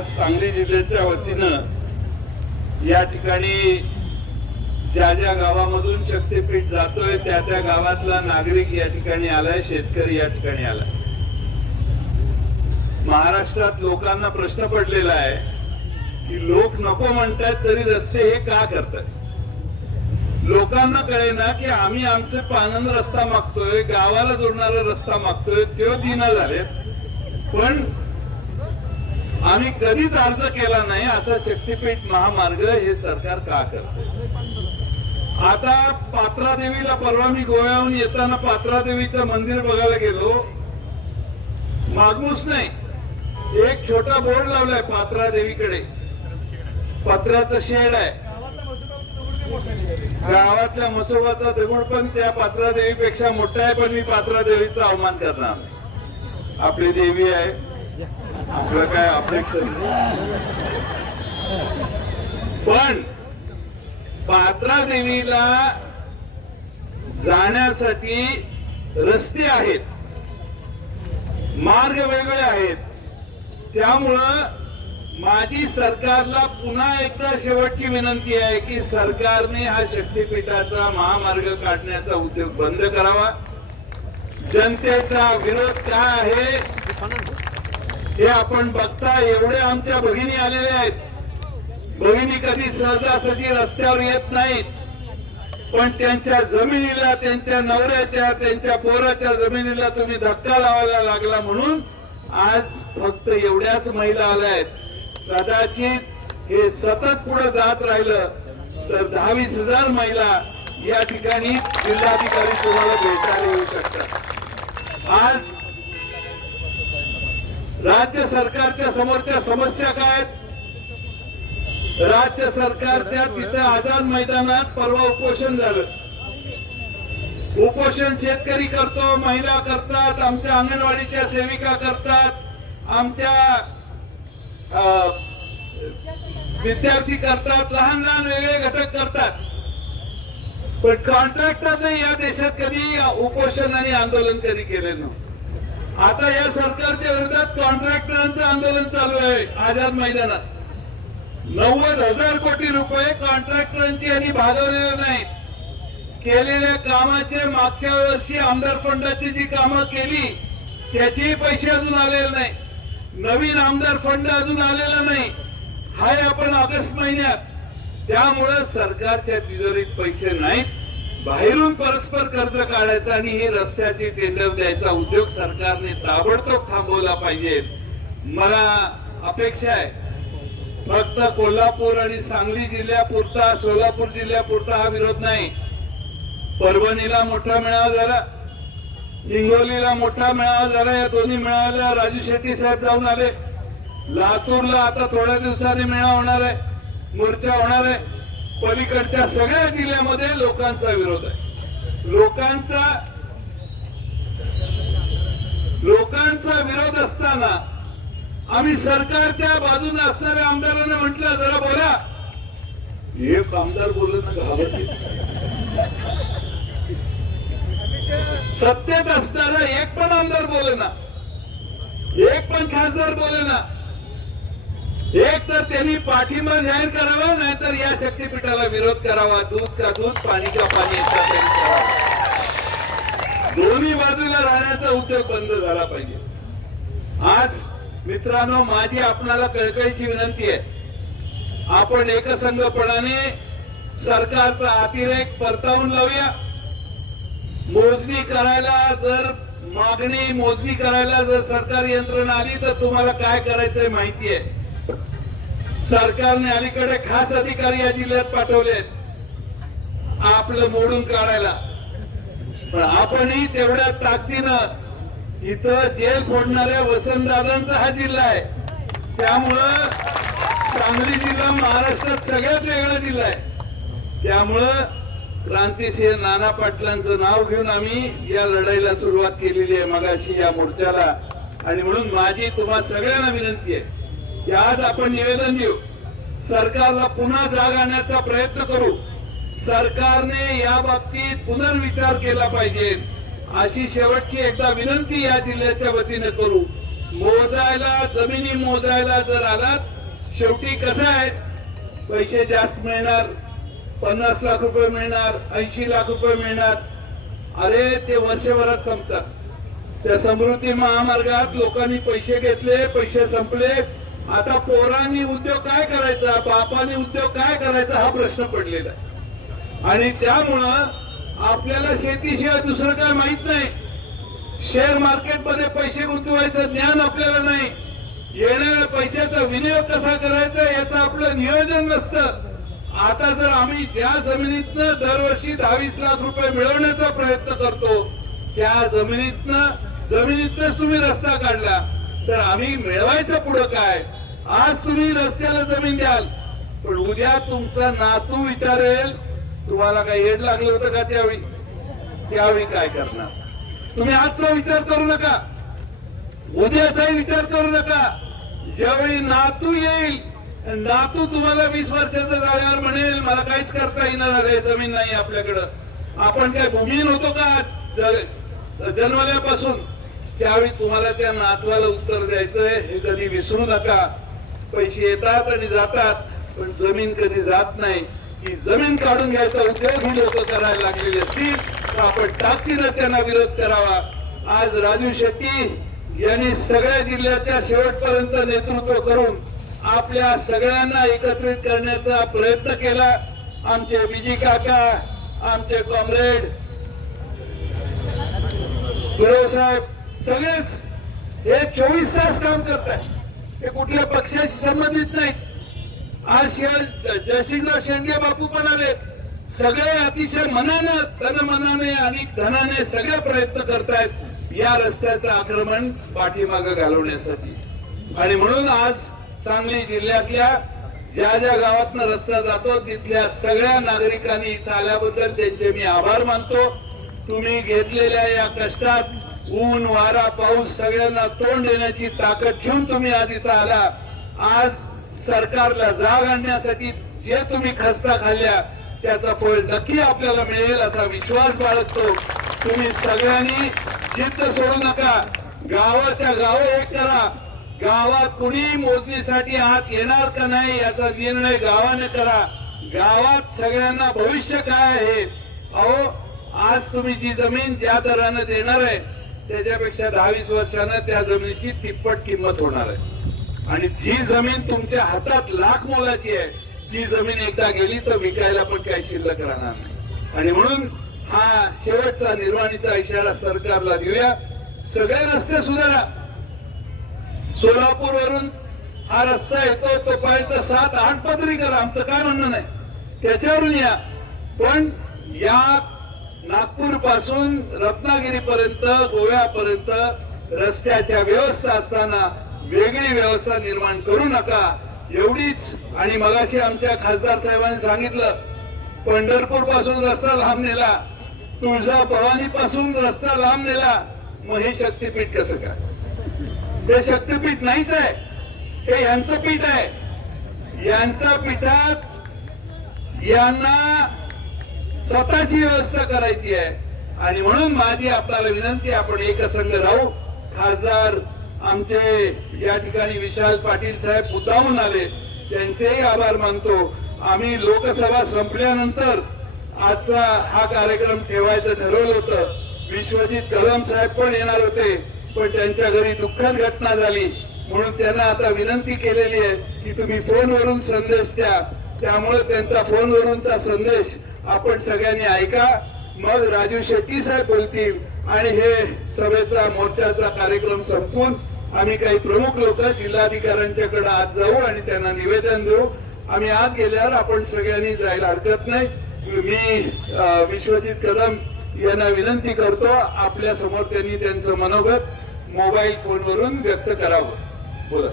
आज सांगली जिल्ह्याच्या वतीनं या ठिकाणी ज्या ज्या गावामधून शक्तीपीठ जातोय त्या त्या गावातला नागरिक या ठिकाणी आलाय, शेतकरी या ठिकाणी आलाय। महाराष्ट्रात लोकांना प्रश्न पडलेला आहे की लोक नको म्हणतात तरी रस्ते हे का करतात। लोकांना कळेना की आम्ही आमचे पानन रस्ता मागतोय, गावाला जोडणारा रस्ता मागतोय, तो दिना झाले, पण आम्ही कधीच अर्ज केला नाही असा शक्तीपीठ महामार्ग हे सरकार का करते। आता पात्रा देवीला परवा मी गोव्याहून येताना पात्रा देवीचं मंदिर बघायला गेलो, मागूच नाही एक छोटा बोर्ड लावलाय पात्रा देवीकडे, पत्र्याचं शेड आहे, गावातल्या मसोबाचा दगड पण त्या पात्रा देवीपेक्षा मोठा आहे, पण मी पात्रा देवीचा अवमान करणार नाही। आपली देवी आहे, आपलं काय अपेक्षा नाही, पण पात्रा देवीला जाण्यासाठी रस्ते आहेत, मार्ग वेगळे आहेत, त्यामुळं माझी सरकारला पुन्हा एकदा शेवटची विनंती आहे की सरकारने हा शक्तीपीठाचा महामार्ग काढण्याचा उद्योग बंद करावा। जनतेचा विरोध काय आहे हे आपण बघता, एवढे आमच्या भगिनी आलेल्या आहेत, भगिनी कधी सहजासहजी रस्त्यावर येत नाहीत, पण त्यांच्या जमिनीला, त्यांच्या नवऱ्याच्या, त्यांच्या पोराच्या जमिनीला तुम्ही धक्का लावायला लागला म्हणून आज फक्त एवढ्याच महिला आल्या आहेत। कदाचित हे सतत पुढे जात राहिलं तर 10-20 महिला या ठिकाणी जिल्हाधिकारी तुम्हाला भेटायला येऊ शकतात। आज राज्य सरकारच्या समोरच्या समस्या काय आहेत? राज्य सरकारच्या तिथे आझाद मैदानात परवा उपोषण झालं। उपोषण शेतकरी करतो, महिला करतात, आमच्या अंगणवाडीच्या सेविका करतात, आमच्या विद्यार्थी करतात, लहान लहान वेगळे घटक करतात, पण कॉन्ट्रॅक्टरने या देशात कधी उपोषण आणि आंदोलन कधी केले नव्हते। आता या सरकारच्या विरोधात कॉन्ट्रॅक्टरांचं आंदोलन चालू आहे आझाद मैदानात। 90,000 कोटी रुपये कॉन्ट्रॅक्टरांची आणि भागवलेले नाही, केलेल्या कामाचे मागच्या वर्षी आमदार फंडाची जी कामं केली त्याचेही पैसे अजून आलेले नाही, नवीन आमदार फंड अजून आलेला नाही, हाय आपण ऑगस्ट महिन्यात। त्यामुळे सरकारच्या तिजोरीत पैसे नाहीत, बाहेरून परस्पर कर्ज काढायचा आणि ही रस्त्याची टेंडर द्यायचा उद्योग सरकारने ताबडतोब थांबवला पाहिजे। मला अपेक्षा आहे फक्त कोल्हापूर आणि सांगली जिल्ह्यापुरता, सोलापूर जिल्ह्यापुरता हा विरोध नाही, परभणीला मोठा मेळावा झाला, हिंगोलीला मोठा मेळावा झाला, या दोन्ही मेळाव्याला राजू शेट्टी साहेब जाऊन आले, लातूरला आता थोड्या दिवसांनी मेळावा होणार आहे, मोर्चा होणार आहे। पलीकडच्या सगळ्या जिल्ह्यामध्ये लोकांचा विरोध आहे। लोकांचा विरोध असताना आम्ही सरकारच्या बाजूने असणाऱ्या आमदारांना म्हटलं जरा बोला, एक आमदार बोललं ना घाबरते, सत्तेत असणारा एक पण आमदार बोले ना, एक पण खासदार बोले ना, एक तर त्यांनी पाठिंबा जाहीर करावा, नाहीतर या शक्तीपीठाला विरोध करावा, दूध का दूध पाणी का पाणी करावा। दोन्ही बाजूला राहण्याचा उद्योग बंद झाला पाहिजे। आज मित्रांनो माझी आपणाला कळकळीची विनंती आहे, आपण एकसंघपणाने सरकारचा अतिरेक परतावून लावूया। मोजणी करायला जर मोजणी करायला जर सरकारी यंत्रणा आली तर तुम्हाला काय करायचंय माहिती आहे। सरकारने अलीकडे खास अधिकारी या जिल्ह्यात पाठवलेत आपलं मोडून काढायला, पण आपणही तेवढ्या ताकदीनं इथं जेल फोडणाऱ्या वसंतदादांचा हा जिल्हा आहे, त्यामुळं सांगली जिल्हा महाराष्ट्रात सगळ्यात वेगळा जिल्हा आहे। त्यामुळं क्रांतिसिंह नाना पाटलांचं नाव घेऊन आम्ही या लढाईला सुरुवात केलेली आहे मगाशी या मोर्चाला, आणि म्हणून माझी तुम्हा सगळ्यांना विनंती आहे की आज आपण निवेदन देऊ, सरकारला पुन्हा जाग आणण्याचा प्रयत्न करू, सरकारने या बाबतीत पुनर्विचार केला पाहिजे अशी शेवटची एकदा विनंती या जिल्ह्याच्या वतीने करू। मोजायला, जमिनी मोजायला जर आलात, शेवटी कसं आहे, पैसे जास्त मिळणार, 50 लाख रुपये मिळणार, 80 लाख रुपये मिळणार. अरे ते वर्षभरात संपतात. त्या समृद्धी महामार्गात लोकांनी पैसे घेतले, पैसे संपले. आता पोरांनी उद्योग काय करायचा, बापांनी उद्योग काय करायचा हा प्रश्न पडलेला आहे. आणि त्यामुळं आपल्याला शेतीशिवाय दुसरं काय माहित नाही. शेअर मार्केटमध्ये पैसे गुंतवायचं ज्ञान आपल्याला नाही. येणाऱ्या पैशाचा विनियोग कसा करायचा याचं आपलं नियोजन नसतं. आता जर आम्ही ज्या जमिनीतनं दरवर्षी 22 लाख रुपये मिळवण्याचा प्रयत्न करतो, त्या जमिनीतनच तुम्ही रस्ता काढला, तर आम्ही मिळवायचं पुढं काय? आज तुम्ही रस्त्याला जमीन द्याल, पण उद्या तुमचा नातू विचारेल तुम्हाला काही हेड लागलं होतं का त्यावेळी काय करणार? तुम्ही आजचा विचार करू नका, उद्याचाही विचार करू नका. ज्यावेळी नातू येईल, नातू तुम्हाला 20 वर्षाचा झाल्यावर म्हणेल मला काहीच करता येणार आहे, जमीन नाही आपल्याकडं, आपण काय भूमिहीन होतो का जन्मल्यापासून? त्यावेळी तुम्हाला त्या नातवाला उत्तर द्यायचंय, हे कधी विसरू नका. पैसे येतात आणि जातात, पण जमीन कधी जात नाही. ही जमीन काढून घ्यायचा उद्योग ही लोक करायला लागलेली असतील तर आपण ताकदीनं त्यांना विरोध करावा. आज राजू शेट्टी यांनी सगळ्या जिल्ह्याच्या शेवटपर्यंत नेतृत्व करून आपल्या सगळ्यांना एकत्रित करण्याचा प्रयत्न केला. आमचे विजी काका, आमचे कॉम्रेड साहेब सगळेच हे 24 तास काम करतात. हे कुठल्या पक्षाशी संबंधित नाही. आज जयसिंगराव शेंडगे बापू पण आले. सगळे अतिशय मनानं, तनमनाने आणि धनाने सगळे प्रयत्न करतायत या रस्त्याचं आक्रमण पाठीमागं घालवण्यासाठी. आणि म्हणून आज सांगली जिल्ह्यातल्या ज्या ज्या गावातनं रस्ता जातो तिथल्या सगळ्या नागरिकांनी इथं आल्याबद्दल त्यांचे मी आभार मानतो. तुम्ही घेतलेल्या या कष्टात ऊन वारा पाऊस सगळ्यांना तोंड देण्याची ताकद ठेवून तुम्ही आज इथं आला. आज सरकारला जाग आणण्यासाठी जे तुम्ही खस्ता खाल्ल्या त्याचा फळ नक्की आपल्याला मिळेल असा विश्वास बाळगतो. तुम्ही सगळ्यांनी जिद्द सोडू नका. गावाच्या गाव एक करा. गावात कुणी मोजणीसाठी आत येणार का नाही याचा निर्णय गावाने करा. गावात सगळ्यांना भविष्य काय आहे, अहो आज तुम्ही जी जमीन ज्या दराने देणार आहे त्याच्यापेक्षा 10-20 वर्षानं त्या जमिनीची तिप्पट किंमत होणार आहे. आणि जी जमीन तुमच्या हातात लाख मोलाची आहे ती जमीन एकदा गेली तर विकायला पण काही शिल्लक राहणार नाही. आणि म्हणून हा शेवटचा निर्वाणीचा इशारा सरकारला देऊया. सगळे रस्ते सुधारा. सोलापूर वरून हा रस्ता येतो तो पाहिजे 7-8 पदरी करा, आमचं काय म्हणणं नाही, त्याच्यावरून या. पण या नागपूर पासून रत्नागिरी पर्यंत गोव्यापर्यंत रस्त्याच्या व्यवस्था असताना वेगळी व्यवस्था निर्माण करू नका एवढीच. आणि मगाशी आमच्या खासदार साहेबांनी सांगितलं पंढरपूर पासून रस्ता लांब नेला, तुळजा भवानी पासून रस्ता लांब नेला, मग हे शक्तीपीठ कसं काय? ते शक्तीपीठ नाहीच आहे, हे यांचं पीठ आहे. यांच्या पीठात यांना स्वतःची व्यवस्था करायची आहे. आणि म्हणून माझी आपल्याला विनंती, आपण एकसंघ राहू. खासदार आमचे या ठिकाणी विशाल पाटील साहेब मुद्दामून आले, त्यांचेही आभार मानतो. आम्ही लोकसभा संपल्यानंतर आजचा हा कार्यक्रम ठेवायचं ठरवलं होतं. विश्वजित कदम साहेब पण येणार होते, पण त्यांच्या घरी दुःखद घटना झाली म्हणून त्यांना आता विनंती केलेली आहे की तुम्ही फोनवरून संदेश द्या. त्यामुळे त्यांचा फोनवरूनचा संदेश आपण सगळ्यांनी ऐका. मग राजू शेट्टी साहेब बोलतील आणि हे सभेचा मोर्चाचा कार्यक्रम संपवून आम्ही काही प्रमुख लोक जिल्हाधिकाऱ्यांच्याकडे आज जाऊ आणि त्यांना निवेदन देऊ. आम्ही आत गेल्यावर आपण सगळ्यांनी जायला हरकत नाही. मी विश्वजित कदम यांना विनंती करतो, आपल्या समोर त्यांनी त्यांचं मनोगत मोबाईल फोनवरून व्यक्त करावं. बोला.